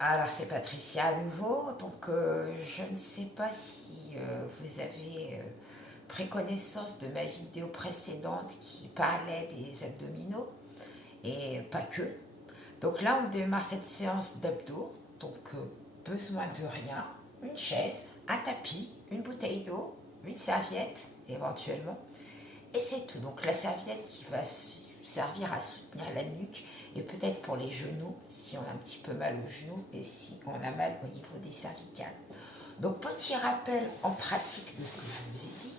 Alors, c'est Patricia à nouveau. Donc, je ne sais pas si vous avez pris connaissance de ma vidéo précédente qui parlait des abdominaux et pas que. Donc là, on démarre cette séance d'abdos. Donc, besoin de rien. Une chaise, un tapis, une bouteille d'eau, une serviette éventuellement. Et c'est tout. Donc, la serviette qui va servir à soutenir la nuque et peut-être pour les genoux si on a un petit peu mal aux genoux et si on a mal au niveau des cervicales. Donc petit rappel en pratique de ce que je vous ai dit.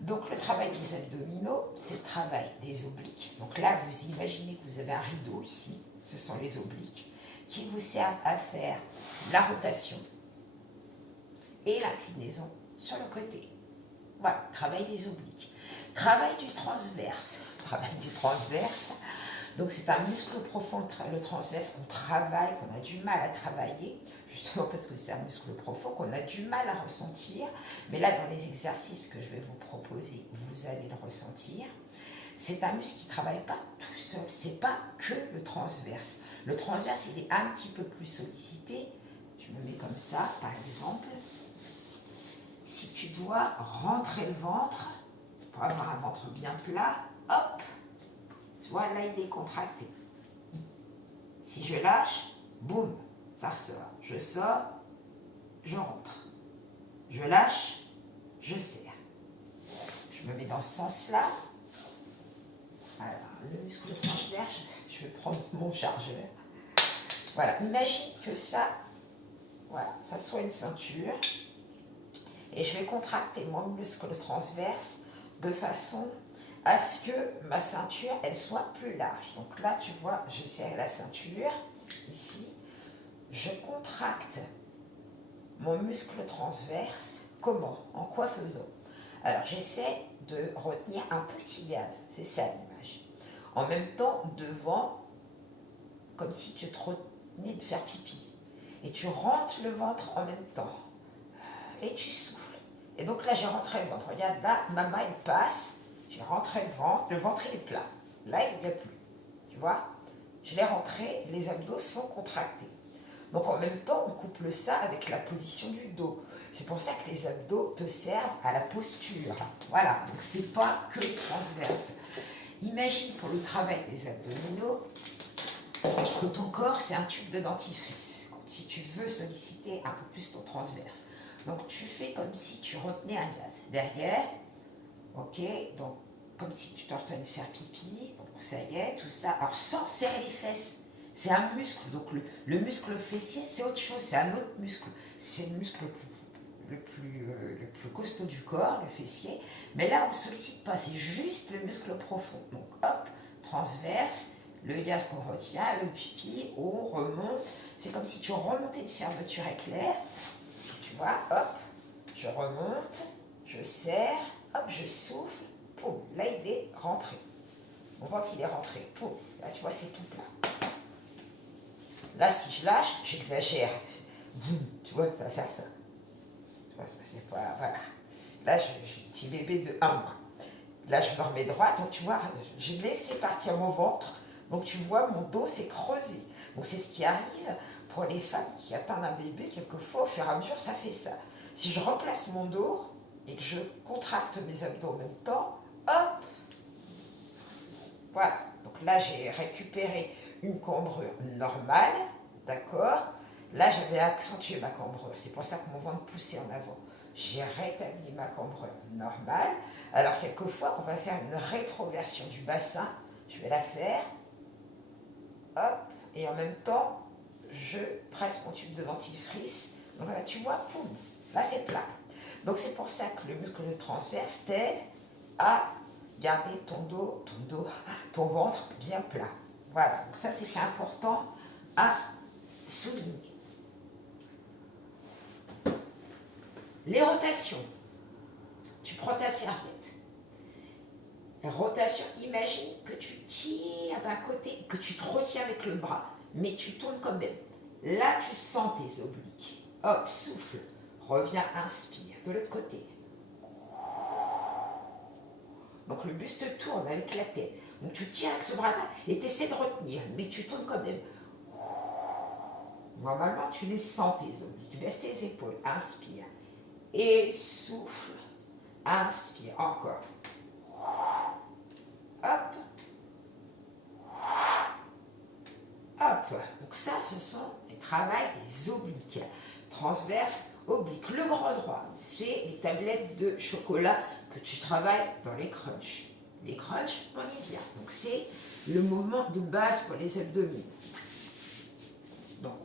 Donc le travail des abdominaux, c'est le travail des obliques. Donc là, vous imaginez que vous avez un rideau ici, ce sont les obliques, qui vous servent à faire la rotation et l'inclinaison sur le côté. Voilà, travail des obliques. Travail du transverse. Travail du transverse. Donc c'est un muscle profond, le transverse, qu'on travaille, qu'on a du mal à travailler, justement parce que c'est un muscle profond, qu'on a du mal à ressentir. Mais là, dans les exercices que je vais vous proposer, vous allez le ressentir. C'est un muscle qui ne travaille pas tout seul, c'est pas que le transverse. Le transverse, il est un petit peu plus sollicité. Je me mets comme ça, par exemple. Si tu dois rentrer le ventre, pour avoir un ventre bien plat, hop, tu vois, là, il est contracté. Si je lâche, boum, ça ressort. Je sors, je rentre. Je lâche, je serre. Je me mets dans ce sens-là. Alors, le muscle transverse, je vais prendre mon chargeur. Voilà, imagine que ça, voilà, ça soit une ceinture. Et je vais contracter mon muscle transverse de façon à ce que ma ceinture, elle soit plus large. Donc là, tu vois, je serre la ceinture, ici. Je contracte mon muscle transverse. Comment? En quoi faisant? Alors, j'essaie de retenir un petit gaz. C'est ça l'image. En même temps, devant, comme si tu te retenais de faire pipi. Et tu rentres le ventre en même temps. Et tu souffles. Et donc là, j'ai rentré le ventre. Regarde, là, ma main, elle passe. J'ai rentré le ventre il est plat. Là, il n'y a plus. Tu vois? Je l'ai rentré, les abdos sont contractés. Donc en même temps, on couple ça avec la position du dos. C'est pour ça que les abdos te servent à la posture. Voilà, donc c'est pas que transverse. Imagine pour le travail des abdominaux que ton corps, c'est un tube de dentifrice. Si tu veux solliciter un peu plus ton transverse. Donc tu fais comme si tu retenais un gaz. Derrière, ok, donc comme si tu te retenais de faire pipi, donc ça y est, tout ça. Alors sans serrer les fesses, c'est un muscle, donc le muscle fessier c'est autre chose, c'est un autre muscle. C'est le muscle le plus costaud du corps, le fessier, mais là on ne sollicite pas, c'est juste le muscle profond. Donc hop, transverse, le gaz qu'on retient, le pipi, on remonte, c'est comme si tu remontais une fermeture éclair, tu vois, hop, je remonte, je serre, hop, je souffle, poum, là il est rentré. Mon ventre il est rentré, poum, là tu vois c'est tout plat. Là si je lâche, j'exagère, boum, tu vois, ça va faire ça. Tu vois, ça c'est pas, voilà. Là j'ai un petit bébé de 1 mois. Là je me remets droit, donc tu vois, j'ai laissé partir mon ventre, donc tu vois mon dos s'est creusé. Donc c'est ce qui arrive pour les femmes qui attendent un bébé, quelquefois au fur et à mesure ça fait ça. Si je replace mon dos et que je contracte mes abdos en même temps, hop, voilà. Donc là, j'ai récupéré une cambrure normale, d'accord? Là, j'avais accentué ma cambrure. C'est pour ça que mon ventre poussait en avant. J'ai rétabli ma cambrure normale. Alors, quelquefois, on va faire une rétroversion du bassin. Je vais la faire. Hop. Et en même temps, je presse mon tube de dentifrice. Donc là, tu vois, poum. Là, c'est plat. Donc, c'est pour ça que le muscle transverse t'aide à garder ton ventre bien plat. Voilà, donc ça c'est important à souligner. Les rotations. Tu prends ta serviette. La rotation, imagine que tu tires d'un côté, que tu te retiens avec le bras, mais tu tournes quand même. Là, tu sens tes obliques. Hop, souffle. Reviens, inspire. De l'autre côté. Donc le buste tourne avec la tête. Donc tu tiens avec ce bras-là et tu essaies de retenir, mais tu tournes quand même. Normalement, tu les sens tes obliques. Tu baisses tes épaules. Inspire. Et souffle. Inspire. Encore. Hop. Hop. Donc ça, ce sont les travails des obliques. Transverse, oblique. Le grand droit, c'est les tablettes de chocolat que tu travailles dans les crunchs. Les crunchs, on y vient. Donc c'est le mouvement de base pour les abdominaux. Donc,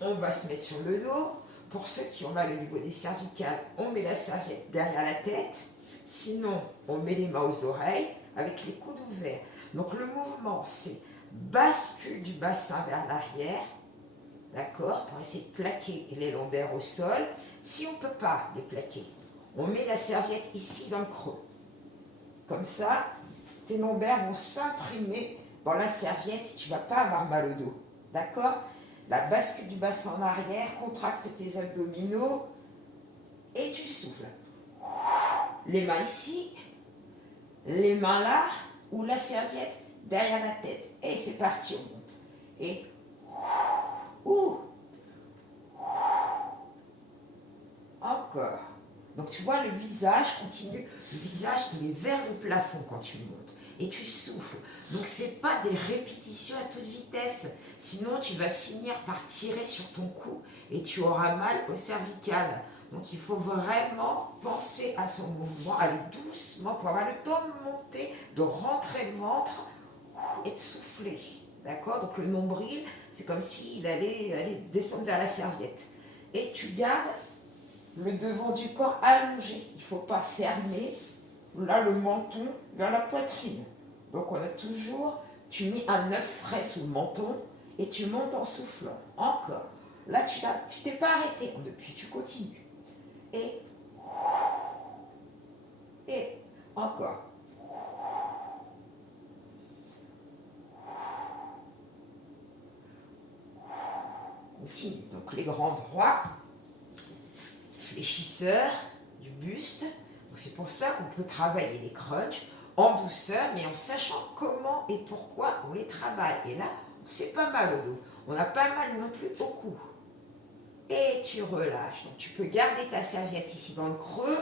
on va se mettre sur le dos. Pour ceux qui ont mal au niveau des cervicales, on met la serviette derrière la tête. Sinon, on met les mains aux oreilles avec les coudes ouverts. Donc, le mouvement, c'est bascule du bassin vers l'arrière. D'accord? Pour essayer de plaquer les lombaires au sol. Si on ne peut pas les plaquer, on met la serviette ici dans le creux. Comme ça, tes lombaires vont s'imprimer dans la serviette et tu ne vas pas avoir mal au dos. D'accord? La bascule du bassin en arrière, contracte tes abdominaux et tu souffles. Les mains ici, les mains là, ou la serviette derrière la tête. Et c'est parti, on monte. Et encore. Donc tu vois, le visage continue. Le visage, il est vers le plafond quand tu montes. Et tu souffles. Donc ce n'est pas des répétitions à toute vitesse. Sinon, tu vas finir par tirer sur ton cou et tu auras mal au cervical. Donc il faut vraiment penser à son mouvement, aller doucement pour avoir le temps de monter, de rentrer le ventre et de souffler. D'accord? Donc le nombril, c'est comme s'il allait descendre vers la serviette. Et tu gardes le devant du corps allongé. Il ne faut pas fermer là le menton vers la poitrine. Donc on a toujours, tu mets un œuf frais sous le menton et tu montes en soufflant. Encore. Là tu t'es pas arrêté depuis, tu continues. Et encore. Continue. Donc les grands droits, fléchisseurs du buste. C'est pour ça qu'on peut travailler les crunchs en douceur, mais en sachant comment et pourquoi on les travaille. Et là, on se fait pas mal au dos. On n'a pas mal non plus au cou. Et tu relâches. Donc tu peux garder ta serviette ici dans le creux.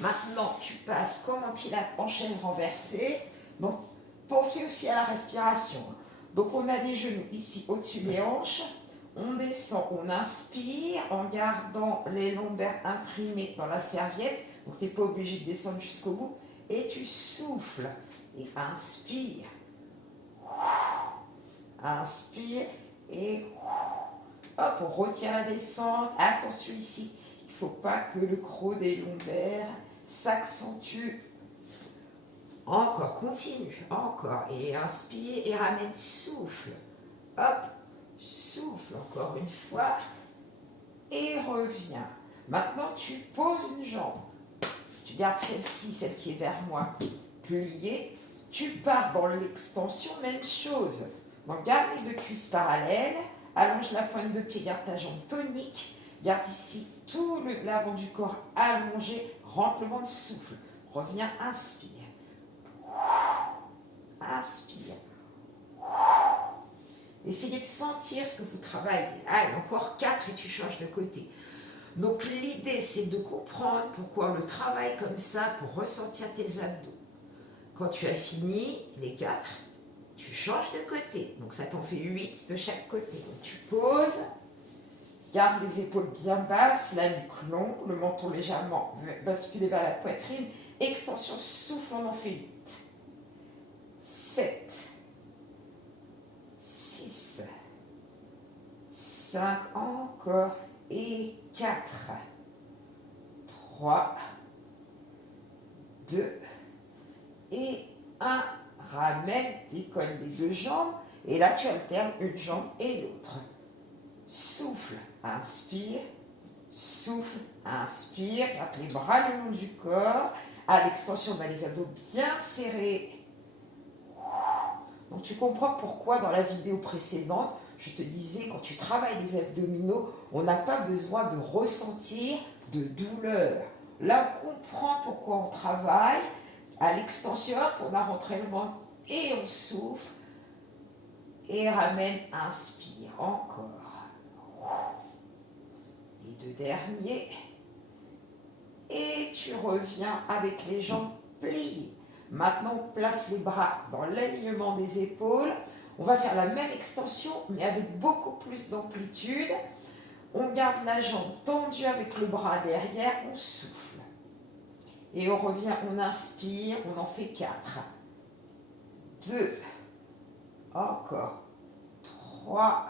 Maintenant, tu passes comme un pilate en chaise renversée. Donc, pensez aussi à la respiration. Donc, on a les genoux ici au-dessus des hanches. On descend, on inspire en gardant les lombaires imprimés dans la serviette. Donc, tu n'es pas obligé de descendre jusqu'au bout. Et tu souffles. Et inspire. Inspire. Et hop, on retient la descente. Attention ici. Il ne faut pas que le creux des lombaires s'accentue. Encore, continue. Encore. Et inspire et ramène. Souffle. Hop. Souffle encore une fois. Et reviens. Maintenant, tu poses une jambe. Tu gardes celle-ci, celle qui est vers moi, pliée. Tu pars dans l'extension, même chose. Donc, garde les deux cuisses parallèles. Allonge la pointe de pied, garde ta jambe tonique. Garde ici tout l'avant du corps allongé. Rentre le ventre, souffle. Reviens, inspire. Inspire. Essayez de sentir ce que vous travaillez. Allez, encore 4 et tu changes de côté. Donc l'idée, c'est de comprendre pourquoi on le travaille comme ça pour ressentir tes abdos. Quand tu as fini les 4, tu changes de côté. Donc ça t'en fait 8 de chaque côté. Donc tu poses, garde les épaules bien basses, la nuque longue, le menton légèrement basculé vers la poitrine. Extension, souffle, on en fait 8. 7. 6. 5 encore. Et 4. 3. 2. Et 1. Ramène, décolle les deux jambes. Et là, tu alternes une jambe et l'autre. Souffle, inspire. Souffle, inspire. Garde les bras le long du corps. À l'extension, les abdos bien serrés. Donc tu comprends pourquoi dans la vidéo précédente, je te disais, quand tu travailles les abdominaux, on n'a pas besoin de ressentir de douleur. Là, on comprend pourquoi on travaille. À l'extension, on a rentré le ventre et on souffle. Et ramène, inspire, encore. deux derniers. Et tu reviens avec les jambes pliées. Maintenant, on place les bras dans l'alignement des épaules. On va faire la même extension, mais avec beaucoup plus d'amplitude. On garde la jambe tendue avec le bras derrière, on souffle. Et on revient, on inspire, on en fait 4. 2. Encore. 3.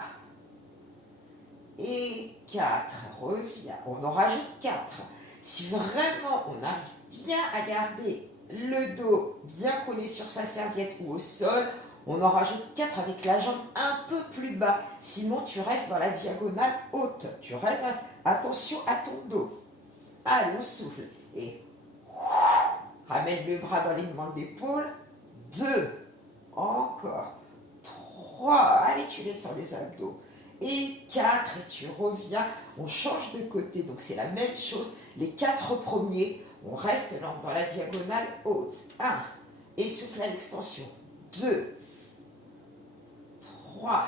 Et 4. Reviens. On en rajoute 4. Si vraiment on arrive bien à garder le dos bien collé sur sa serviette ou au sol, on en rajoute 4 avec la jambe un peu plus bas. Sinon, tu restes dans la diagonale haute. Tu restes, attention à ton dos. Allez, on souffle. Et ramène le bras dans l'alignement d'épaule. 2. Encore. 3. Allez, tu descends les abdos. Et 4. Et tu reviens. On change de côté. Donc, c'est la même chose. Les 4 premiers, on reste dans la diagonale haute. 1. Et souffle à l'extension. 2. 3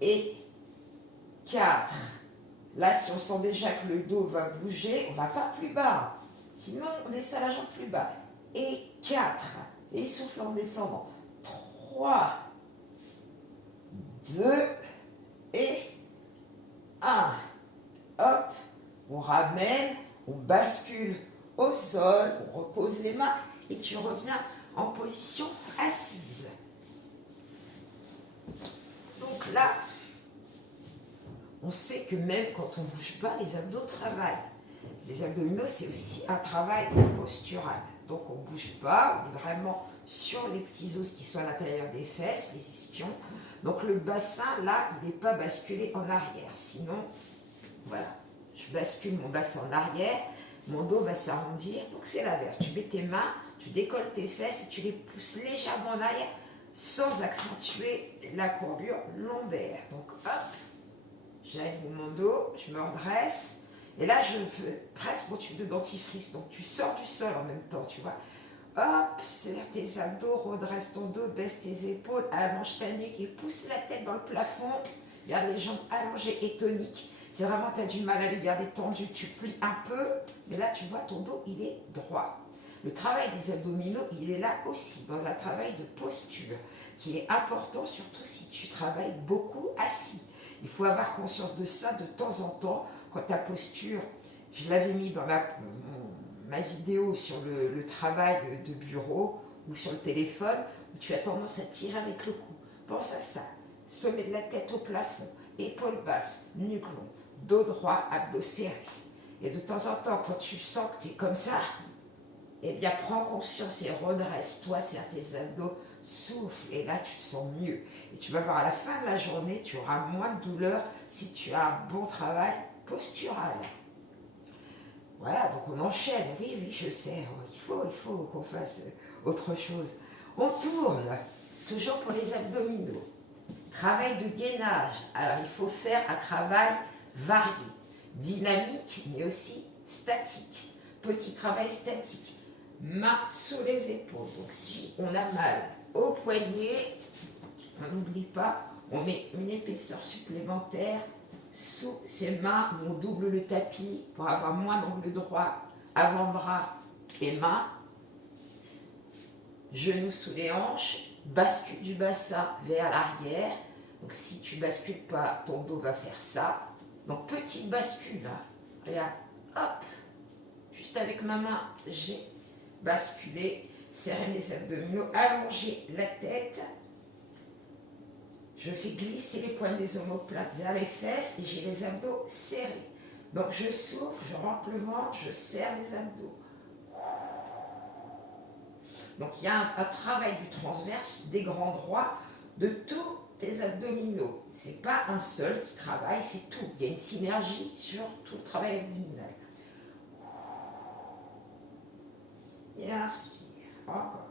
et 4. Là, si on sent déjà que le dos va bouger, on ne va pas plus bas. Sinon, on descend la jambe plus bas. Et 4. Et souffle en descendant. 3, 2 et 1. Hop, on ramène, on bascule au sol, on repose les mains et tu reviens en position assise. Donc là, on sait que même quand on ne bouge pas, les abdos travaillent. Les abdominaux, c'est aussi un travail postural. Donc on ne bouge pas, on est vraiment sur les petits os qui sont à l'intérieur des fesses, les ischions. Donc le bassin, là, il n'est pas basculé en arrière. Sinon, voilà, je bascule mon bassin en arrière, mon dos va s'arrondir. Donc c'est l'inverse. Tu mets tes mains, tu décolles tes fesses et tu les pousses légèrement en arrière sans accentuer la courbure lombaire. Donc hop, j'aligne mon dos, je me redresse. Et là, je fais presque mon tube de dentifrice. Donc tu sors du sol en même temps, tu vois. Hop, serre tes abdos, redresse ton dos, baisse tes épaules, allonge ta nuque et pousse la tête dans le plafond. Garde les jambes allongées et toniques. Si vraiment tu as du mal à les garder tendues, tu plies un peu. Mais là, tu vois, ton dos, il est droit. Le travail des abdominaux, il est là aussi, dans un travail de posture, qui est important, surtout si tu travailles beaucoup assis. Il faut avoir conscience de ça de temps en temps, quand ta posture, je l'avais mis dans ma vidéo sur le travail de bureau ou sur le téléphone, où tu as tendance à tirer avec le cou. Pense à ça. Sommet de la tête au plafond, épaules basses, nuque longue, dos droit, abdos serrés. Et de temps en temps, quand tu sens que tu es comme ça, eh bien, prends conscience et redresse-toi, serre tes abdos, souffle, et là, tu te sens mieux. Et tu vas voir, à la fin de la journée, tu auras moins de douleur si tu as un bon travail postural. Voilà, donc on enchaîne. Oui, je sais, il faut qu'on fasse autre chose. On tourne, toujours pour les abdominaux. Travail de gainage. Alors, il faut faire un travail varié, dynamique, mais aussi statique. Petit travail statique. Main sous les épaules. Donc si on a mal au poignet, on n'oublie pas, on met une épaisseur supplémentaire sous ses mains, où on double le tapis pour avoir moins d'angle droit, avant-bras et mains. Genoux sous les hanches, bascule du bassin vers l'arrière. Donc si tu ne bascules pas, ton dos va faire ça. Donc petite bascule, hein. Regarde, hop, juste avec ma main, j'ai basculer, serrer mes abdominaux, allonger la tête. Je fais glisser les pointes des omoplates vers les fesses et j'ai les abdos serrés. Donc je souffle, je rentre le ventre, je serre les abdos. Donc il y a un travail du transverse, des grands droits, de tous tes abdominaux. Ce n'est pas un seul qui travaille, c'est tout. Il y a une synergie sur tout le travail abdominal. Et inspire, encore.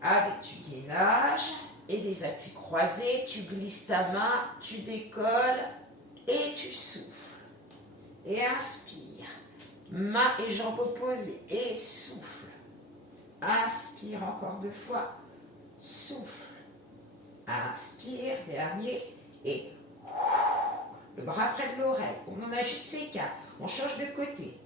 Avec du gainage et des appuis croisés, tu glisses ta main, tu décolles et tu souffles. Et inspire. Main et jambes opposées et souffle. Inspire encore 2 fois. Souffle. Inspire, dernier. Et Le bras près de l'oreille. On en a juste fait 4. On change de côté.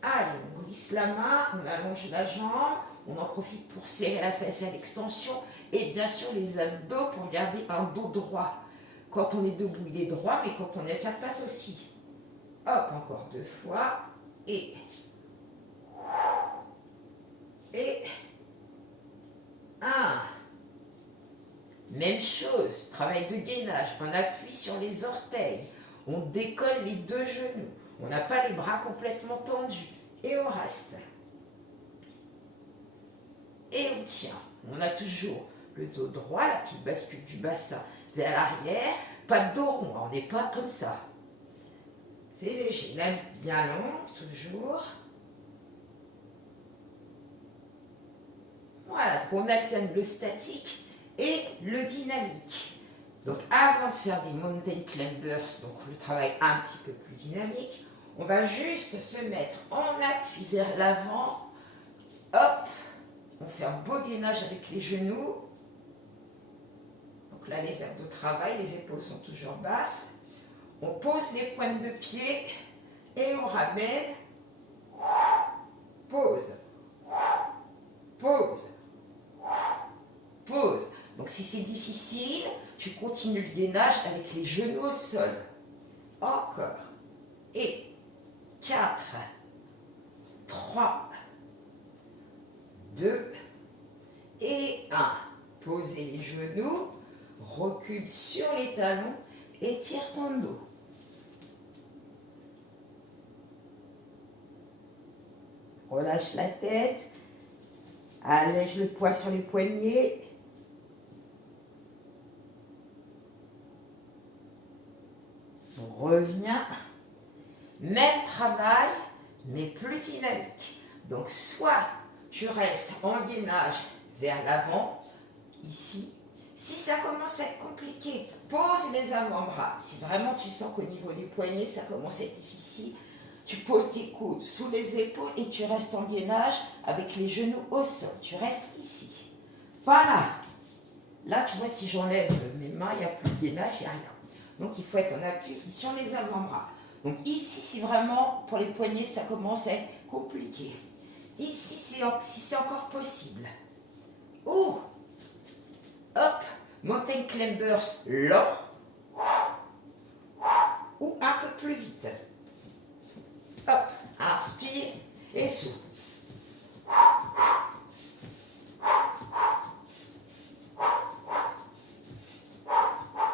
Allez, on glisse la main, on allonge la jambe, on en profite pour serrer la fesse à l'extension et bien sûr les abdos pour garder un dos droit. Quand on est debout, il est droit, mais quand on est à 4 pattes aussi. Hop, encore 2 fois. Et 1. Même chose, travail de gainage. On appuie sur les orteils. On décolle les 2 genoux. On n'a pas les bras complètement tendus. Et on reste. Et on tient. On a toujours le dos droit, la petite bascule du bassin vers l'arrière. Pas de dos rond, on n'est pas comme ça. C'est léger, même bien long, toujours. Voilà, donc on alterne le statique et le dynamique. Donc avant de faire des mountain climbers, donc le travail un petit peu plus dynamique, on va juste se mettre en appui vers l'avant. Hop, on fait un beau gainage avec les genoux. Donc là, les abdos travaillent, les épaules sont toujours basses. On pose les pointes de pied et on ramène. Pause. Pause. Pause. Donc si c'est difficile, tu continues le gainage avec les genoux au sol. Encore. Et 4, 3, 2 et 1. Posez les genoux, recule sur les talons et tire ton dos. Relâche la tête, allège le poids sur les poignets. On revient. Même travail, mais plus dynamique. Donc, soit tu restes en gainage vers l'avant, ici. Si ça commence à être compliqué, pose les avant-bras. Si vraiment tu sens qu'au niveau des poignets, ça commence à être difficile, tu poses tes coudes sous les épaules et tu restes en gainage avec les genoux au sol. Tu restes ici. Pas là. Là, tu vois, si j'enlève mes mains, il n'y a plus de gainage, il n'y a rien. Donc, il faut être en appui sur les avant-bras. Donc ici, si vraiment, pour les poignets, ça commence à être compliqué. Ici, si c'est encore possible. Ou, hop, mountain climbers lent. Ou un peu plus vite. Hop, inspire et souffle.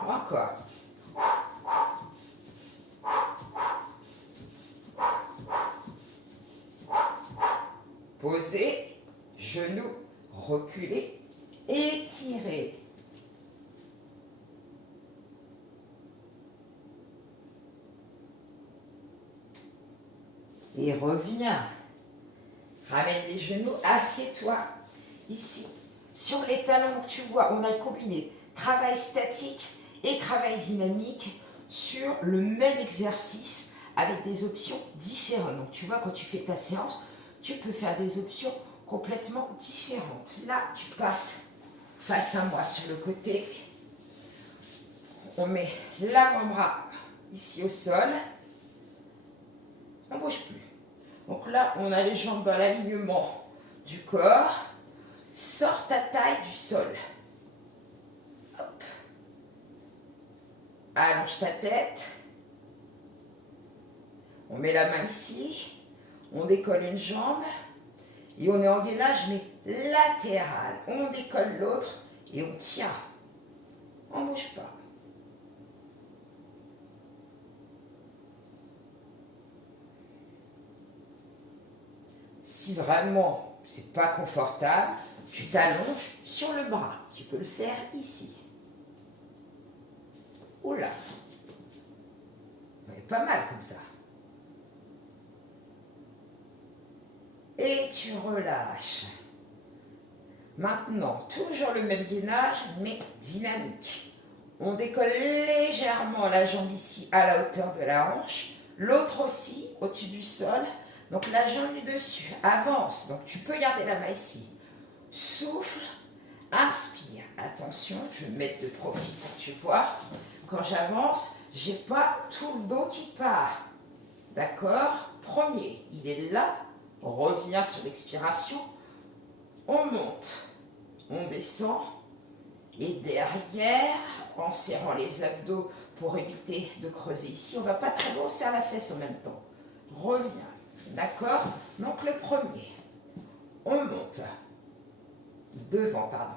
Encore. Posez, genoux, reculez, étirez. Et reviens. Ramène les genoux, assieds-toi ici. Sur les talons, tu vois, on a combiné travail statique et travail dynamique sur le même exercice avec des options différentes. Donc tu vois, quand tu fais ta séance, tu peux faire des options complètement différentes. Là, tu passes face à moi sur le côté. On met l'avant-bras ici au sol. On ne bouge plus. Donc là, on a les jambes dans l'alignement du corps. Sors ta taille du sol. Hop. Allonge ta tête. On met la main ici. On décolle une jambe. Et on est en gainage, mais latéral. On décolle l'autre et on tient. On ne bouge pas. Si vraiment c'est pas confortable, tu t'allonges sur le bras. Tu peux le faire ici. Oula. Mais pas mal comme ça. Et tu relâches. Maintenant, toujours le même gainage, mais dynamique. On décolle légèrement la jambe ici à la hauteur de la hanche. L'autre aussi, au-dessus du sol. Donc la jambe du dessus avance. Donc tu peux garder la main ici. Souffle, inspire. Attention, je vais me mettre de profil pour que tu vois. Quand j'avance, j'ai pas tout le dos qui part. D'accord? Premier, il est là. On revient sur l'expiration. On monte. On descend. Et derrière, en serrant les abdos pour éviter de creuser ici, on ne va pas très loin, on serre la fesse en même temps. Reviens. D'accord? Donc le premier. On monte. Devant, pardon.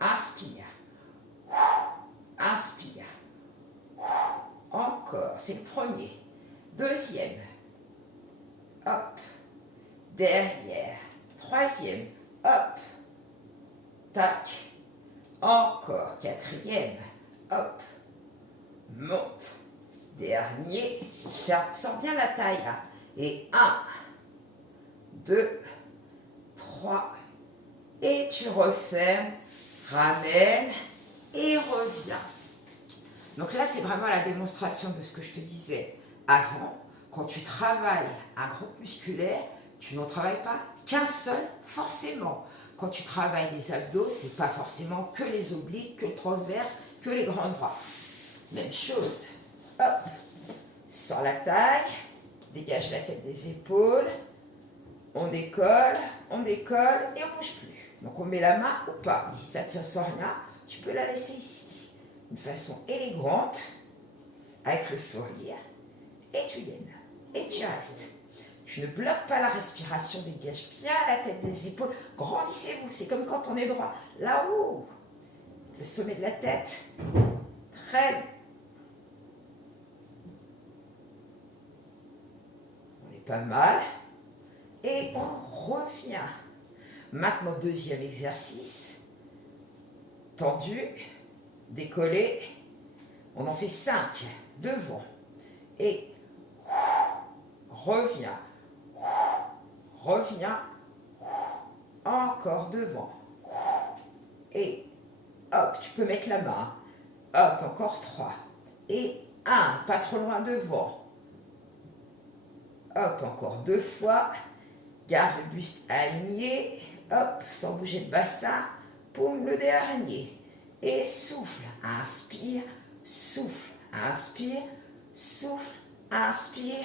Inspire. Inspire. Encore. C'est le premier. Deuxième. Hop. Derrière. Troisième. Hop. Tac. Encore. Quatrième. Hop. Monte. Dernier. Sors bien la taille là. Et 1, 2, 3. Et tu refermes. Ramène. Et reviens. Donc là, c'est vraiment la démonstration de ce que je te disais avant. Quand tu travailles un groupe musculaire, tu n'en travailles pas qu'un seul forcément. Quand tu travailles les abdos, ce n'est pas forcément que les obliques, que le transverse, que les grands droits. Même chose. Hop. Sors la taille. Dégage la tête des épaules. On décolle et on ne bouge plus. Donc on met la main ou pas. Si ça tient sans rien, tu peux la laisser ici. D'une façon élégante, avec le sourire. Et tu gaines. Et tu restes. Tu ne bloques pas la respiration, dégage bien la tête des épaules. Grandissez-vous, c'est comme quand on est droit. Là-haut, le sommet de la tête. Très bien. On est pas mal. Et on revient. Maintenant, deuxième exercice. Tendu, décollé. On en fait 5. Devant. Et reviens. Reviens. Encore devant. Et hop, tu peux mettre la main. Hop, encore 3. Et 1, pas trop loin devant. Hop, encore 2 fois. Garde le buste aligné. Hop, sans bouger le bassin. Poum, le dernier. Et souffle. Inspire. Souffle. Inspire. Souffle. Inspire.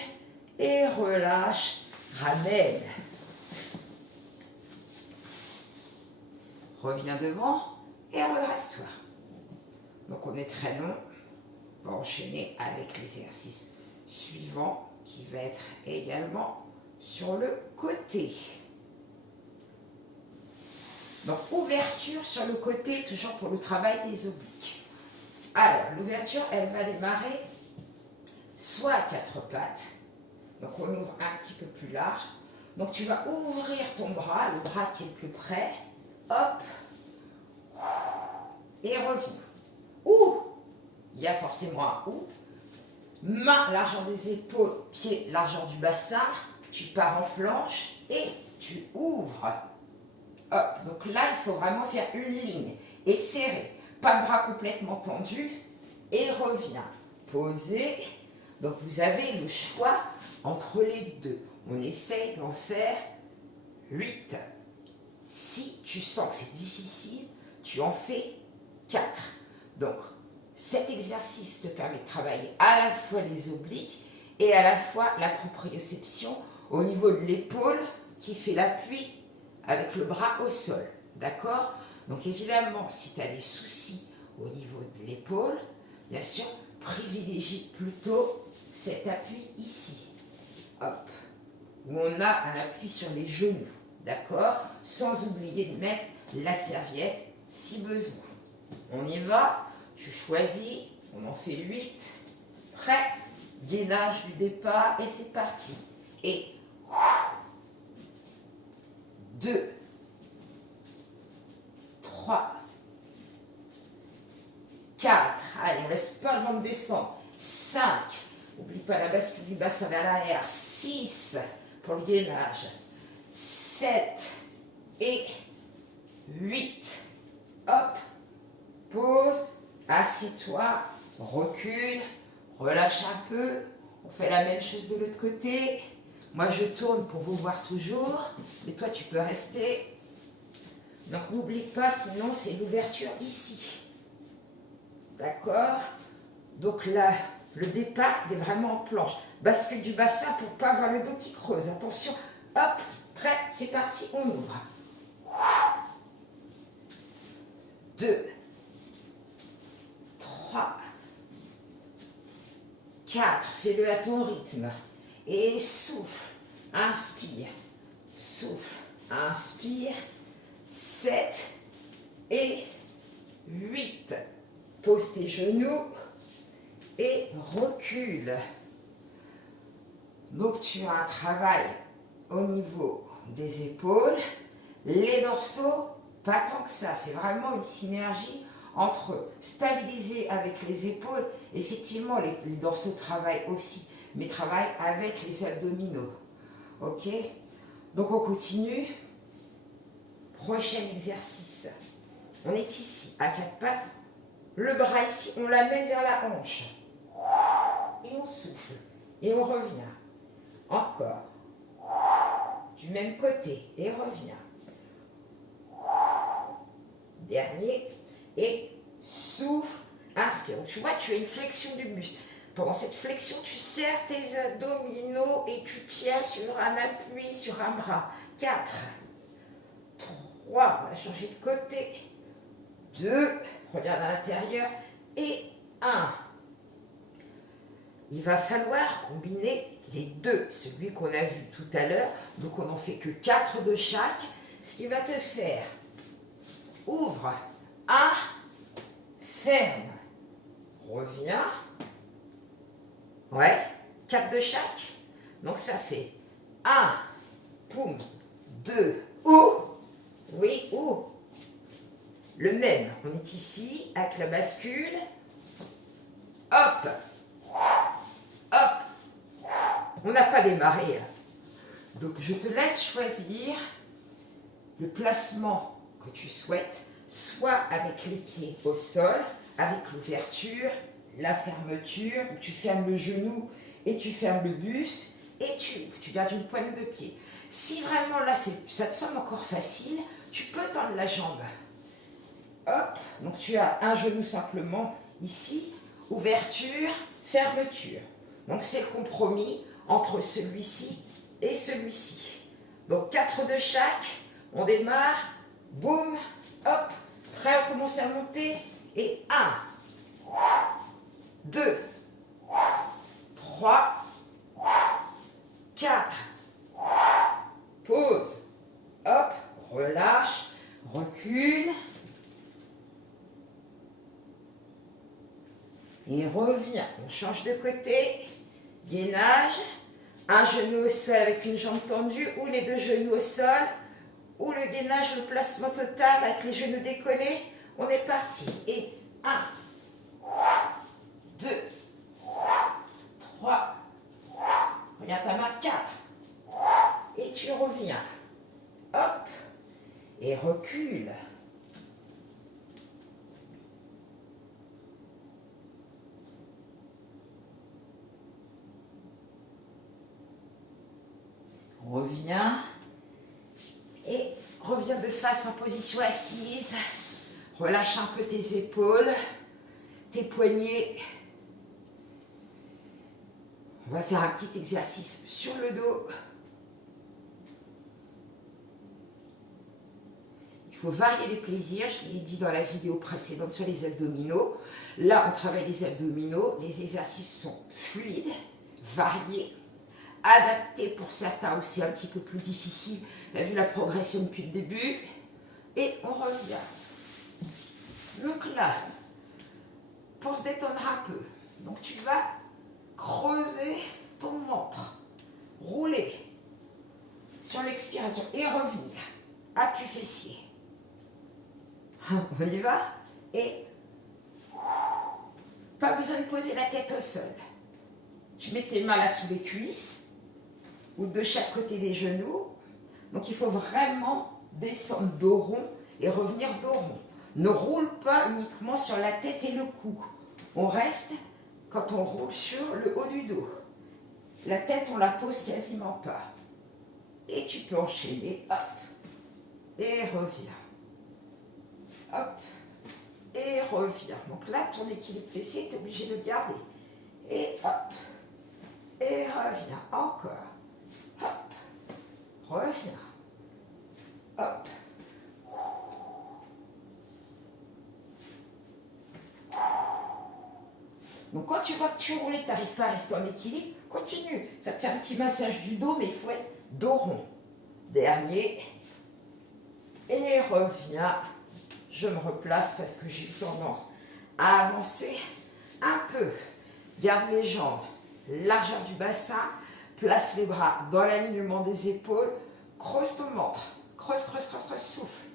Et relâche. Ramène. Reviens devant et redresse-toi. Donc on est très long. On va enchaîner avec l'exercice suivant qui va être également sur le côté. Donc ouverture sur le côté, toujours pour le travail des obliques. Alors l'ouverture, elle va démarrer soit à 4 pattes. Donc on ouvre un petit peu plus large. Donc tu vas ouvrir ton bras, le bras qui est le plus près. Hop. Et reviens. Ouh. Il y a forcément un ou. Main, largeur des épaules, pied, largeur du bassin. Tu pars en planche et tu ouvres. Hop. Donc là, il faut vraiment faire une ligne et serrer. Pas le bras complètement tendu. Et reviens. Posez. Donc vous avez le choix entre les deux. On essaye d'en faire 8. Si tu sens que c'est difficile, tu en fais 4. Donc cet exercice te permet de travailler à la fois les obliques et à la fois la proprioception au niveau de l'épaule qui fait l'appui avec le bras au sol. D'accord? Donc évidemment, si tu as des soucis au niveau de l'épaule, bien sûr, privilégie plutôt cet appui ici. Hop. Où on a un appui sur les genoux. D'accord? Sans oublier de mettre la serviette si besoin. On y va. Tu choisis. On en fait 8. Prêt? Gainage du départ et c'est parti. Et 2, 3, 4. Allez, on laisse pas le ventre descendre. 5. N'oublie pas la bascule du bassin vers l'arrière. 6 pour le gainage. 7 et 8. Hop. Pause. Assieds-toi. Recule. Relâche un peu. On fait la même chose de l'autre côté. Moi, je tourne pour vous voir toujours. Mais toi, tu peux rester. Donc n'oublie pas, sinon c'est l'ouverture ici. D'accord? Donc là, le départ il est vraiment en planche. Bascule du bassin pour pas avoir le dos qui creuse. Attention, hop, prêt, c'est parti, on ouvre. 2, 3, 4, fais-le à ton rythme. Et souffle, inspire, souffle, inspire. 7 et 8. Pose tes genoux et recule. Donc tu as un travail au niveau des épaules. Les dorsaux, pas tant que ça. C'est vraiment une synergie entre stabiliser avec les épaules. Effectivement, les dorsaux travaillent aussi, mais travaillent avec les abdominaux. Ok? Donc on continue. Prochain exercice. On est ici, à 4 pattes. Le bras ici, on l'amène vers la hanche. Et on souffle. Et on revient. Encore. Du même côté. Et revient. Dernier. Et souffle. Inspire. Tu vois, tu as une flexion du buste. Pendant cette flexion, tu serres tes abdominaux et tu tiens sur un appui, sur un bras. 4. 3, on va changer de côté. 2, regarde à l'intérieur. Et 1. Il va falloir combiner les deux, celui qu'on a vu tout à l'heure. Donc on n'en fait que 4 de chaque. Ce qui va te faire, ouvre, 1, ferme, reviens. Ouais, 4 de chaque. Donc ça fait 1, poum, 2, ou. Oui, ou le même, on est ici avec la bascule, hop, hop, on n'a pas démarré, donc je te laisse choisir le placement que tu souhaites, soit avec les pieds au sol, avec l'ouverture, la fermeture, où tu fermes le genou et tu fermes le buste, et tu gardes une poigne de pied. Si vraiment là, ça te semble encore facile, tu peux tendre la jambe. Hop, donc tu as un genou simplement ici, ouverture, fermeture. Donc c'est le compromis entre celui-ci et celui-ci. Donc 4 de chaque, on démarre, boum, hop, prêt, on commence à monter, et 1, 2, 3, 4, pause, hop, relâche, recule, et reviens. On change de côté, gainage, un genou au sol avec une jambe tendue, ou les deux genoux au sol, ou le gainage, le placement total avec les genoux décollés. On est parti. Et 1, 2, 3, regarde ta main, 4, et tu reviens. Hop, et recule. Reviens et reviens de face en position assise. Relâche un peu tes épaules, tes poignets. On va faire un petit exercice sur le dos. Il faut varier les plaisirs, je l'ai dit dans la vidéo précédente sur les abdominaux. Là, on travaille les abdominaux. Les exercices sont fluides, variés, adaptés pour certains aussi un petit peu plus difficiles. Tu as vu la progression depuis le début. Et on revient. Donc là, pour se détendre un peu, donc tu vas creuser ton ventre, rouler sur l'expiration et revenir. Appui fessier. On y va. Et pas besoin de poser la tête au sol. Tu mets tes mains là sous les cuisses ou de chaque côté des genoux. Donc il faut vraiment descendre dos rond et revenir dos rond. Ne roule pas uniquement sur la tête et le cou. On reste quand on roule sur le haut du dos. La tête, on la pose quasiment pas. Et tu peux enchaîner, hop, et reviens. hop, et reviens. Donc là, ton équilibre fessier, tu es obligé de le garder. Et hop, et reviens, encore, hop, reviens, hop. Donc quand tu vois que tu roules et que tu n'arrives pas à rester en équilibre, continue. Ça te fait un petit massage du dos, mais il faut être dos rond. Dernier. Et reviens. Je me replace parce que j'ai tendance à avancer un peu. Garde les jambes, largeur du bassin. Place les bras dans l'alignement des épaules. Creuse ton ventre. Creuse, creuse, creuse, creuse, souffle.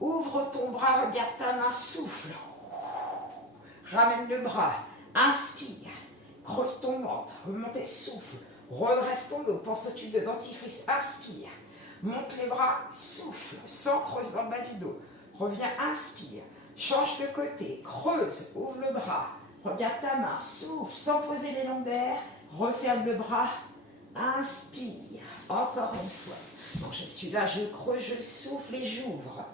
Ouvre ton bras, regarde ta main, souffle. Ramène le bras. Inspire, creuse ton ventre, remonte et souffle, redresse ton dos, pense au tube de dentifrice, inspire, monte les bras, souffle, sans creuse dans le bas du dos, reviens, inspire, change de côté, creuse, ouvre le bras, regarde ta main, souffle, sans poser les lombaires, referme le bras, inspire, encore une fois, donc je suis là, je creuse, je souffle et j'ouvre,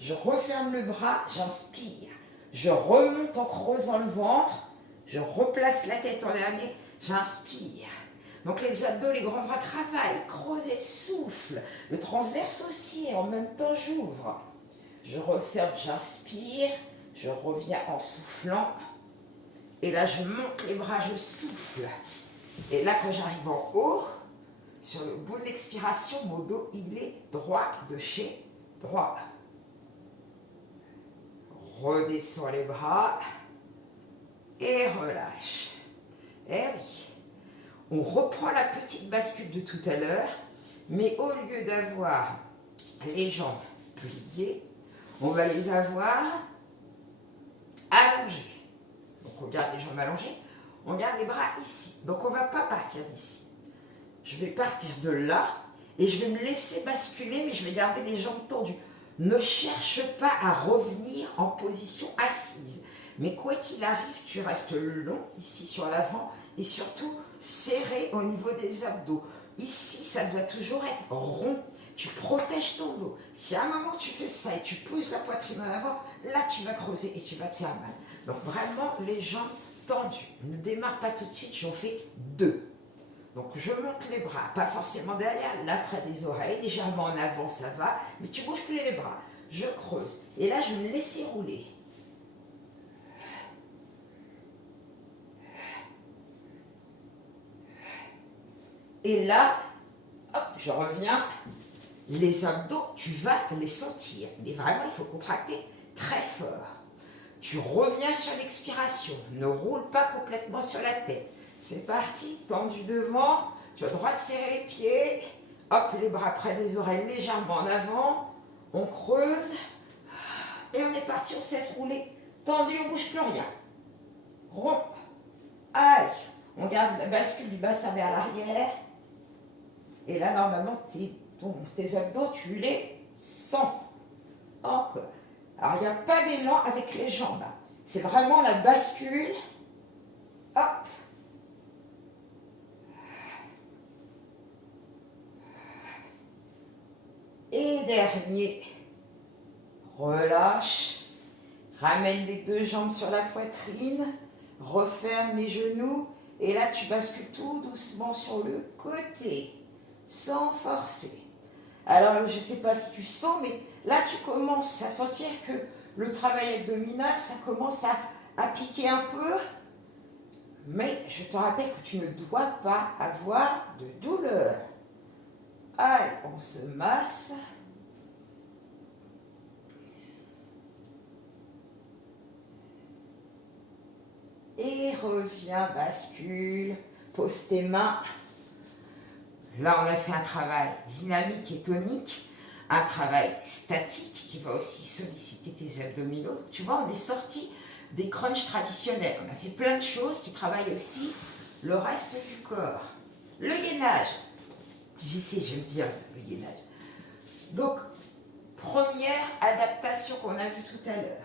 je referme le bras, j'inspire. Je remonte en creusant le ventre, je replace la tête en dernier, j'inspire. Donc les abdos, les grands bras travaillent, creuse et souffle. Le transverse aussi, et en même temps j'ouvre. Je referme, j'inspire, je reviens en soufflant. Et là je monte les bras, je souffle. Et là quand j'arrive en haut, sur le bout de l'expiration, mon dos il est droit de chez droit. Redescends les bras et relâche. Eh oui, on reprend la petite bascule de tout à l'heure, mais au lieu d'avoir les jambes pliées, on va les avoir allongées. Donc on garde les jambes allongées, on garde les bras ici. Donc on ne va pas partir d'ici. Je vais partir de là et je vais me laisser basculer, mais je vais garder les jambes tendues. Ne cherche pas à revenir en position assise. Mais quoi qu'il arrive, tu restes long ici sur l'avant et surtout serré au niveau des abdos. Ici, ça doit toujours être rond. Tu protèges ton dos. Si à un moment tu fais ça et tu pousses la poitrine en avant, là tu vas creuser et tu vas te faire mal. Donc vraiment les jambes tendues. Ne démarre pas tout de suite, j'en fais 2. Donc je monte les bras, pas forcément derrière, là près des oreilles, légèrement en avant ça va, mais tu bouges plus les bras. Je creuse. Et là je vais me laisser rouler. Et là, hop, je reviens. Les abdos, tu vas les sentir. Mais vraiment, il faut contracter très fort. Tu reviens sur l'expiration. Ne roule pas complètement sur la tête. C'est parti, tendu devant, tu as le droit de serrer les pieds, hop, les bras près des oreilles légèrement en avant, on creuse, et on est parti, on cesse rouler, tendu, on ne bouge plus rien. Rond, allez, on garde la bascule du bassin vers l'arrière, et là, normalement, tes abdos, tu les sens. Encore. Alors, il n'y a pas d'élan avec les jambes, c'est vraiment la bascule, hop. Et dernier, relâche, ramène les deux jambes sur la poitrine, referme les genoux, et là tu bascules tout doucement sur le côté, sans forcer. Alors je ne sais pas si tu sens, mais là tu commences à sentir que le travail abdominal, ça commence à piquer un peu, mais je te rappelle que tu ne dois pas avoir de douleur. Allez, on se masse. Et reviens, bascule, pose tes mains. Là, on a fait un travail dynamique et tonique, un travail statique qui va aussi solliciter tes abdominaux. Tu vois, on est sorti des crunchs traditionnels. On a fait plein de choses qui travaillent aussi le reste du corps. Le gainage. Je sais, j'aime bien ça, le gainage. Donc, première adaptation qu'on a vue tout à l'heure.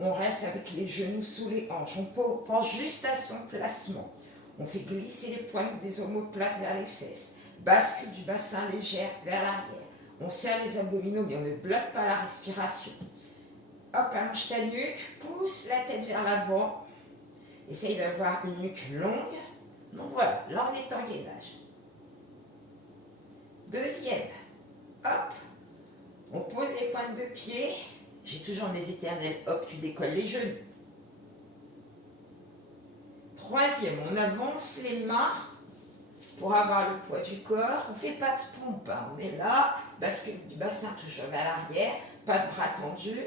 On reste avec les genoux sous les hanches. On pense juste à son placement. On fait glisser les pointes des omoplates vers les fesses. Bascule du bassin légère vers l'arrière. on serre les abdominaux, mais on ne bloque pas la respiration. Hop, allonge ta nuque, pousse la tête vers l'avant. Essaye d'avoir une nuque longue. Donc voilà, là on est en gainage. Deuxième, hop, on pose les pointes de pied. J'ai toujours mes éternels, hop, tu décolles les genoux. Troisième, on avance les mains pour avoir le poids du corps. On ne fait pas de pompe, hein. On est là, bascule du bassin toujours vers l'arrière, pas de bras tendus.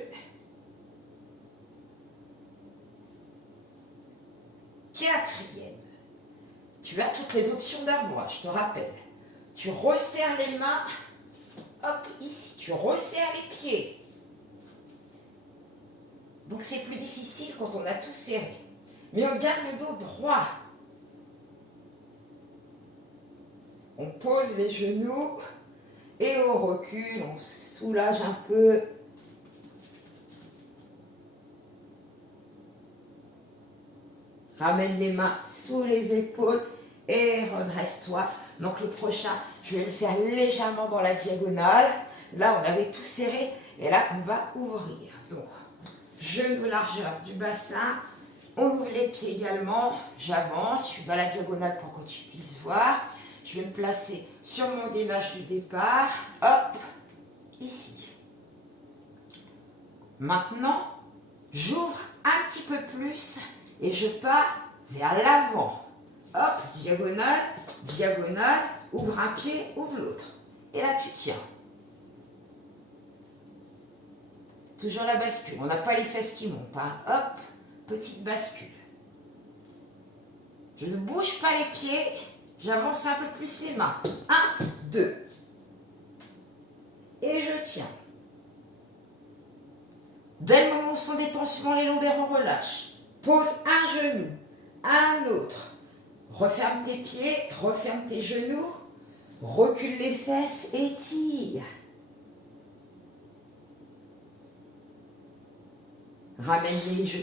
Quatrième, tu as toutes les options d'avant, je te rappelle. Tu resserres les mains, hop, ici, tu resserres les pieds. Donc c'est plus difficile quand on a tout serré. Mais on garde le dos droit. On pose les genoux et on recule, on soulage un peu. Ramène les mains sous les épaules et redresse-toi. Donc le prochain, je vais le faire légèrement dans la diagonale. Là, on avait tout serré et là, on va ouvrir. Donc, genou largeur du bassin. On ouvre les pieds également. J'avance, je suis dans la diagonale pour que tu puisses voir. Je vais me placer sur mon gainage du départ. Hop, ici. Maintenant, j'ouvre un petit peu plus et je pars vers l'avant. Hop, diagonale, diagonale, ouvre un pied, ouvre l'autre. Et là, tu tiens. Toujours la bascule. On n'a pas les fesses qui montent, hein. Hop, petite bascule. Je ne bouge pas les pieds, j'avance un peu plus les mains. 1, 2. Et je tiens. Dès le moment où on sent des tensions, les lombaires, on relâche. Pose un genou, un autre. Referme tes pieds, referme tes genoux, recule les fesses, étire. Ramène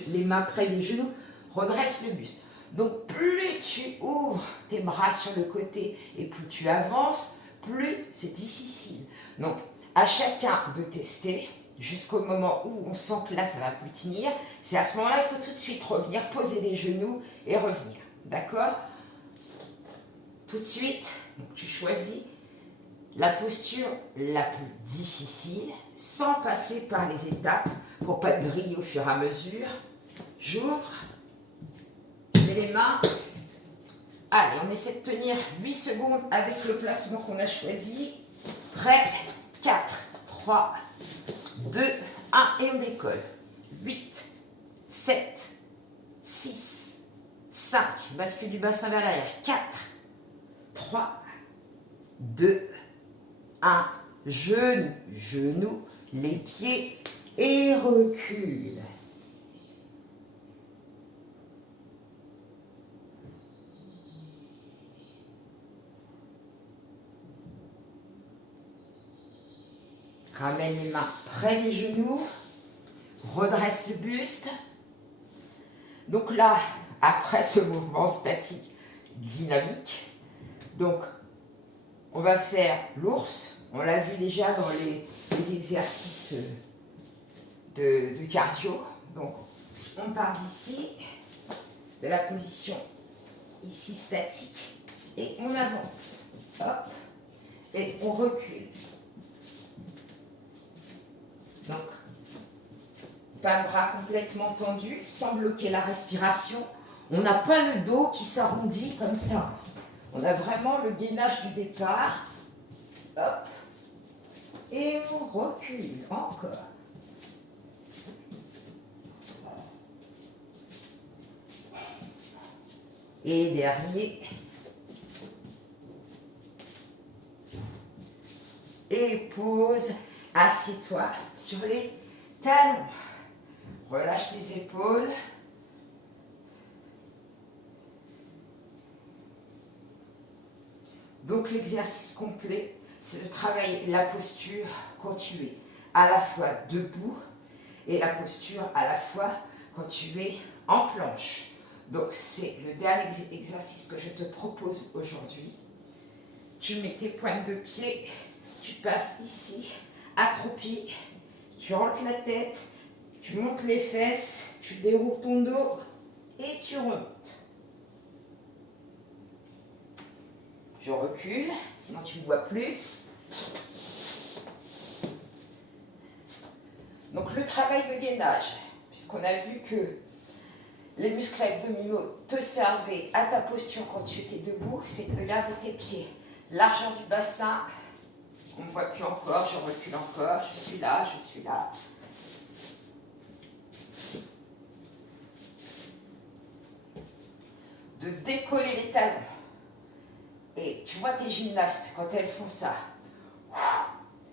les mains près des genoux, redresse le buste. Donc plus tu ouvres tes bras sur le côté et plus tu avances, plus c'est difficile. Donc à chacun de tester jusqu'au moment où on sent que là ça ne va plus tenir. C'est à ce moment-là, il faut tout de suite revenir, poser les genoux et revenir. D'accord ? Tout de suite, donc tu choisis la posture la plus difficile sans passer par les étapes pour ne pas te griller au fur et à mesure. J'ouvre, je mets les mains. Allez, on essaie de tenir 8 secondes avec le placement qu'on a choisi. Prêt ? 4, 3, 2, 1 et on décolle. 8, 7, 6, 5, bascule du bassin vers l'arrière. 4, 3, 2, 1, genou, genou, les pieds et recule. Ramène les mains près des genoux, redresse le buste. Donc là, après ce mouvement statique dynamique, donc on va faire l'ours. On l'a vu déjà dans les exercices de cardio. Donc on part d'ici, de la position ici statique, et on avance. Hop, et on recule. Donc, pas le bras complètement tendu, sans bloquer la respiration. On n'a pas le dos qui s'arrondit comme ça. On a vraiment le gainage du départ. Hop. Et on recule. Encore. Et dernier. Et pause. Assieds-toi sur les talons. Relâche tes épaules. Donc l'exercice complet, c'est de travailler la posture quand tu es à la fois debout et la posture à la fois quand tu es en planche. Donc c'est le dernier exercice que je te propose aujourd'hui. Tu mets tes pointes de pied, tu passes ici, accroupi, tu rentres la tête, tu montes les fesses, tu déroules ton dos et tu remontes. Je recule, sinon tu ne vois plus. Donc le travail de gainage, puisqu'on a vu que les muscles abdominaux te servaient à ta posture quand tu étais debout, c'est de garder tes pieds. Largeur du bassin, on ne me voit plus encore, je recule encore, je suis là, je suis là. De décoller les talons. Et tu vois tes gymnastes, quand elles font ça,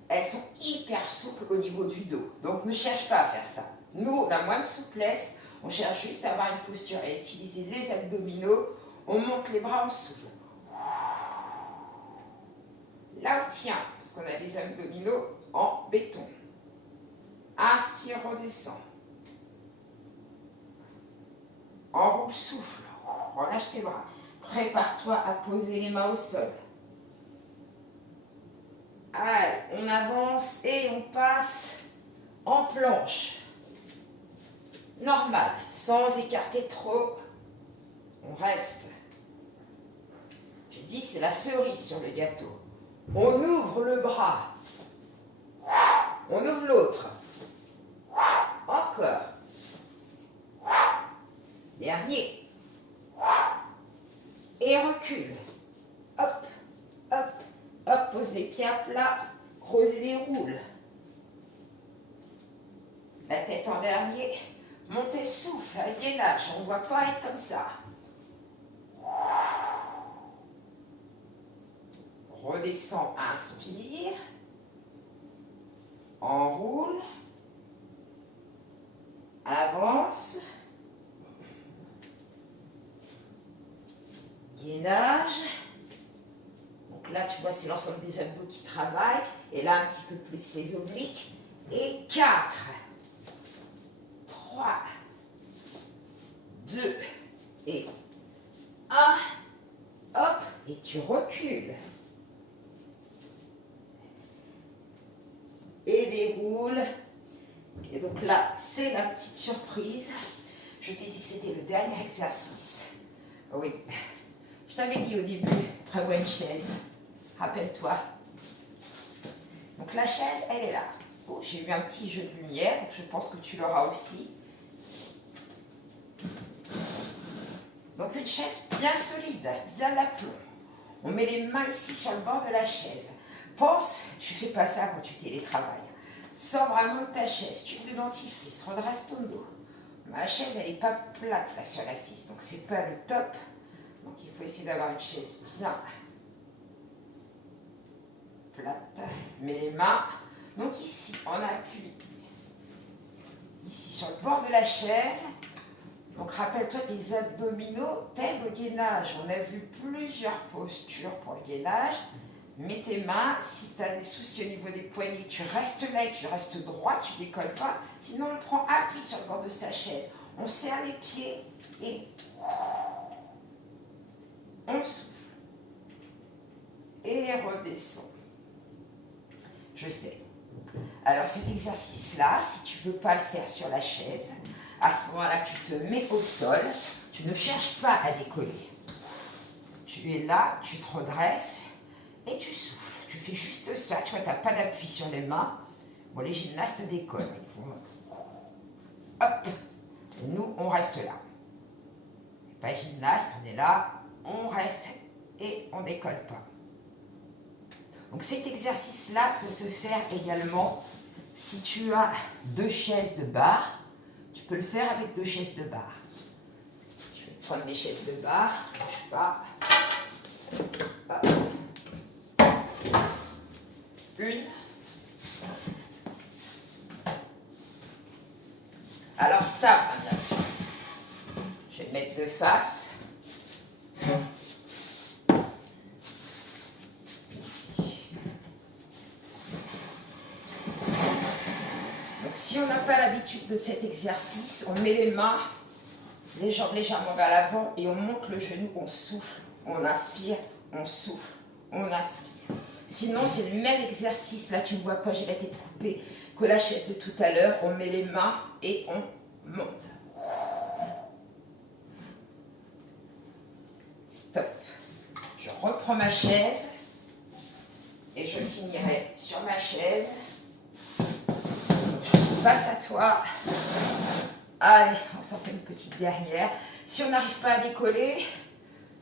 elles sont hyper souples au niveau du dos. Donc ne cherche pas à faire ça. Nous, on a moins de souplesse, on cherche juste à avoir une posture et à utiliser les abdominaux. On monte les bras, on souffle. Là, on tient, parce qu'on a les abdominaux en béton. Inspire, redescend. Enroule, souffle. Relâche tes bras. Prépare-toi à poser les mains au sol. Allez, on avance et on passe en planche. Normal, sans écarter trop. On reste. J'ai dit, c'est la cerise sur le gâteau. On ouvre le bras. On ouvre l'autre. Encore. Dernier. Et recule. Hop, hop, hop. Pose les pieds à plat. Creuse et déroule. La tête en dernier. Montez, souffle, gainage. On ne doit pas être comme ça. Redescends, inspire. Enroule. Avance. Gainage. Donc là, tu vois, c'est l'ensemble des abdos qui travaillent. Et là, un petit peu plus les obliques. Et 4, 3, 2 et 1. Hop, et tu recules. Et déroule. Et donc là, c'est la petite surprise. Je t'ai dit que c'était le dernier exercice. Oui, je t'avais dit au début, prévois une chaise. Rappelle-toi. Donc la chaise, elle est là. Bon, j'ai eu un petit jeu de lumière, donc je pense que tu l'auras aussi. Donc une chaise bien solide, bien d'aplomb. On met les mains ici sur le bord de la chaise. Pense, tu fais pas ça quand tu télétravailles. Sors vraiment de ta chaise, tube de dentifrice, redresse ton dos. Ma chaise, elle n'est pas plate là sur l'assise, donc c'est pas le top. Donc il faut essayer d'avoir une chaise bien plate. Mets les mains. Donc ici, on appuie ici sur le bord de la chaise. Donc rappelle-toi tes abdominaux t'aident au gainage. On a vu plusieurs postures pour le gainage. Mets tes mains. Si tu as des soucis au niveau des poignets, tu restes là et tu restes droit, tu ne décolles pas. Sinon, on prend appui sur le bord de sa chaise. On serre les pieds et on souffle. Et redescend. Je sais. Alors cet exercice-là, si tu ne veux pas le faire sur la chaise, à ce moment-là, tu te mets au sol, tu ne cherches pas à décoller. Tu es là, tu te redresses et tu souffles. Tu fais juste ça, tu vois, tu n'as pas d'appui sur les mains. Bon, les gymnastes décollent. Ils font... Hop. Et nous, on reste là. Pas gymnaste, on est là, on reste et on ne décolle pas. Donc cet exercice-là peut se faire également si tu as 2 chaises de bar. Tu peux le faire avec 2 chaises de bar. Je vais prendre mes chaises de bar. Je ne bouge pas. Hop. 1. Alors stable, bien sûr. Je vais me mettre de face. Si on n'a pas l'habitude de cet exercice, on met les mains, les jambes légèrement vers l'avant et on monte le genou, on souffle, on inspire, on souffle, on inspire. Sinon, c'est le même exercice. Là, tu ne vois pas, j'ai la tête coupée, que la chaise de tout à l'heure. On met les mains et on monte. Stop. Je reprends ma chaise et je finirai sur ma chaise. Je suis face à toi. Allez, on s'en fait une petite dernière. Si on n'arrive pas à décoller,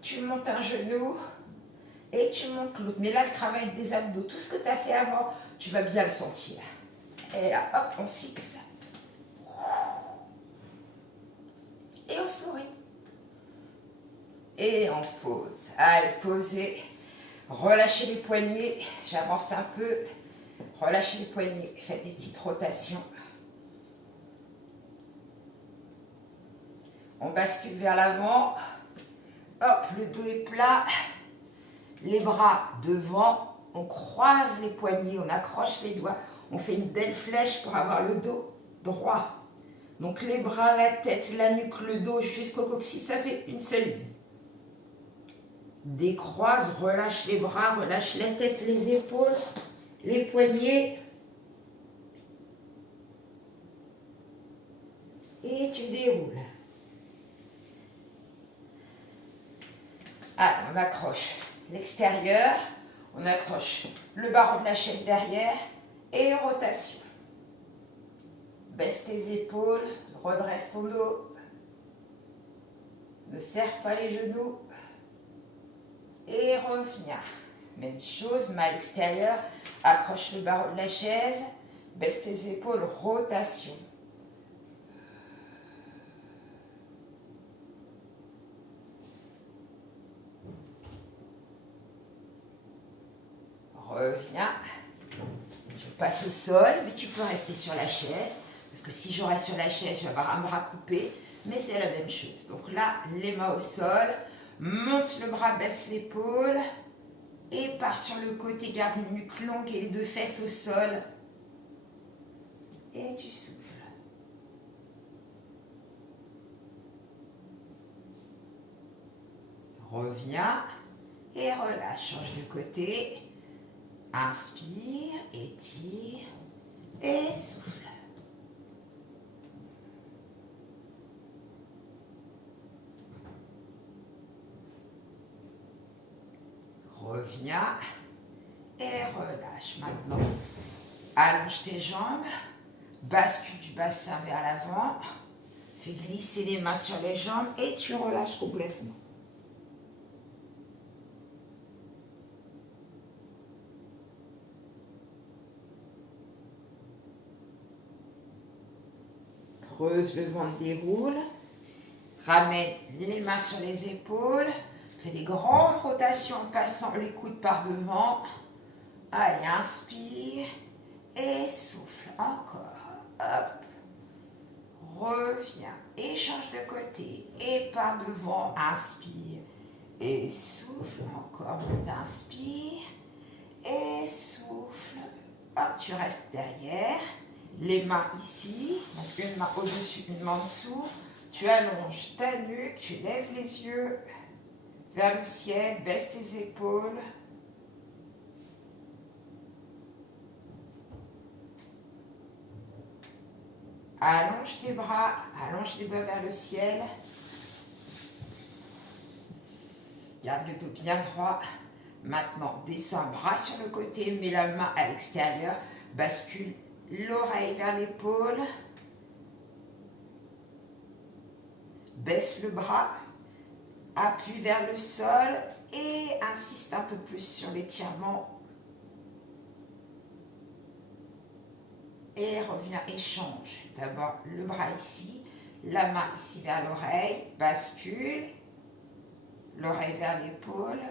tu montes un genou et tu montes l'autre. Mais là, le travail des abdos, tout ce que tu as fait avant, tu vas bien le sentir. Et là, hop, on fixe. Et on sourit. Et on pose. Allez, posez. Relâchez les poignets. J'avance un peu. Relâchez les poignets. Faites des petites rotations. On bascule vers l'avant. Hop, le dos est plat. Les bras devant. On croise les poignets. On accroche les doigts. On fait une belle flèche pour avoir le dos droit. Donc les bras, la tête, la nuque, le dos jusqu'au coccyx. Ça fait une seule ligne. Décroise, relâche les bras, relâche la tête, les épaules, les poignets. Et tu déroules. Allez, on accroche l'extérieur, on accroche le barreau de la chaise derrière et rotation. Baisse tes épaules, redresse ton dos. Ne serre pas les genoux. Et reviens. Même chose, main à l'extérieur, accroche le barreau de la chaise, baisse tes épaules, rotation. Reviens. Je passe au sol, mais tu peux rester sur la chaise, parce que si je reste sur la chaise, je vais avoir un bras coupé, mais c'est la même chose. Donc là, les mains au sol. Monte le bras, baisse l'épaule et pars sur le côté, garde une nuque longue et les deux fesses au sol. Et tu souffles. Reviens et relâche. Change de côté. Inspire, étire et souffle. Reviens et relâche. Maintenant, allonge tes jambes, bascule du bassin vers l'avant, fais glisser les mains sur les jambes et tu relâches complètement. Creuse le ventre, déroule, ramène les mains sur les épaules. Fais des grandes rotations en passant les coudes par devant. Allez, inspire et souffle. Encore. Hop. Reviens et change de côté. Et par devant, inspire et souffle. Encore. Inspire et souffle. Hop, tu restes derrière. Les mains ici. Donc une main au-dessus, une main en dessous. Tu allonges ta nuque, tu lèves les yeux vers le ciel, baisse tes épaules. Allonge tes bras, allonge les doigts vers le ciel. Garde le dos bien droit. Maintenant, descends, bras sur le côté, mets la main à l'extérieur. Bascule l'oreille vers l'épaule. Baisse le bras. Appuie vers le sol et insiste un peu plus sur l'étirement. Et reviens et change. D'abord le bras ici, la main ici vers l'oreille, bascule, l'oreille vers l'épaule.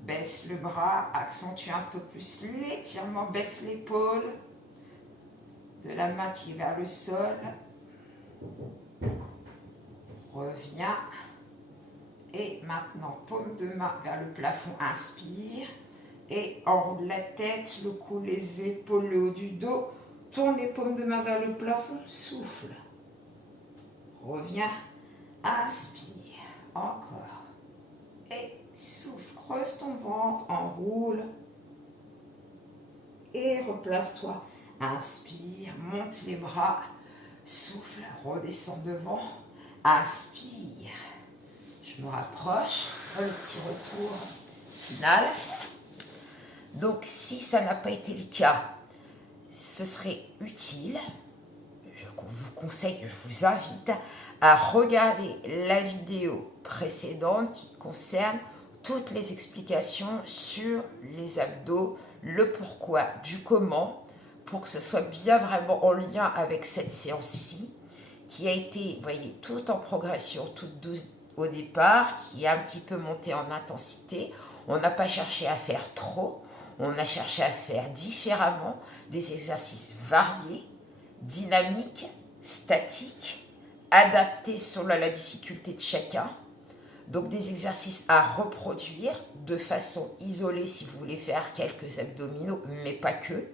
Baisse le bras, accentue un peu plus l'étirement, baisse l'épaule de la main qui est vers le sol. Reviens. Et maintenant, paume de main vers le plafond, inspire. Et enroule la tête, le cou, les épaules, le haut du dos. Tourne les paumes de main vers le plafond, souffle. Reviens, inspire. Encore. Et Souffle, creuse ton ventre, enroule. Et replace-toi. Inspire, monte les bras. Souffle, redescends devant. Inspire. Je me rapproche. Le petit retour final. Donc, si ça n'a pas été le cas, ce serait utile. Je vous conseille, je vous invite à regarder la vidéo précédente qui concerne toutes les explications sur les abdos, le pourquoi, du comment, pour que ce soit bien vraiment en lien avec cette séance-ci, qui a été, vous voyez, tout en progression, toute douce au départ, qui a un petit peu monté en intensité. On n'a pas cherché à faire trop, on a cherché à faire différemment des exercices variés, dynamiques, statiques, adaptés selon la difficulté de chacun. Donc des exercices à reproduire de façon isolée si vous voulez faire quelques abdominaux, mais pas que.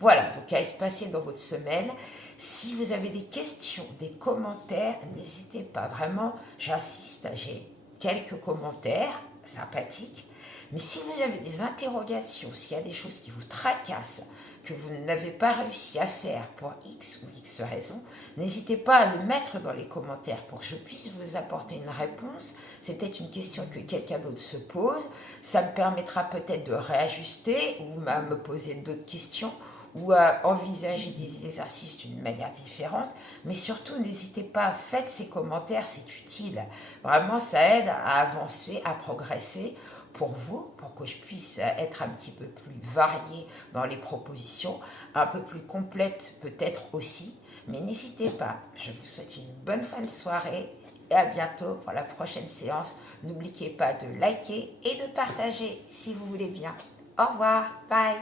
Voilà, donc à espacer dans votre semaine. Si vous avez des questions, des commentaires, n'hésitez pas. Vraiment, j'insiste, j'ai quelques commentaires sympathiques. Mais si vous avez des interrogations, s'il y a des choses qui vous tracassent, que vous n'avez pas réussi à faire pour X ou X raison, n'hésitez pas à le mettre dans les commentaires pour que je puisse vous apporter une réponse. C'est peut-être une question que quelqu'un d'autre se pose. Ça me permettra peut-être de réajuster ou à me poser d'autres questions ou à envisager des exercices d'une manière différente. Mais surtout, n'hésitez pas, faites ces commentaires, c'est utile. Vraiment, ça aide à avancer, à progresser pour vous, pour que je puisse être un petit peu plus variée dans les propositions, un peu plus complète peut-être aussi. Mais n'hésitez pas, je vous souhaite une bonne fin de soirée et à bientôt pour la prochaine séance. N'oubliez pas de liker et de partager si vous voulez bien. Au revoir, bye.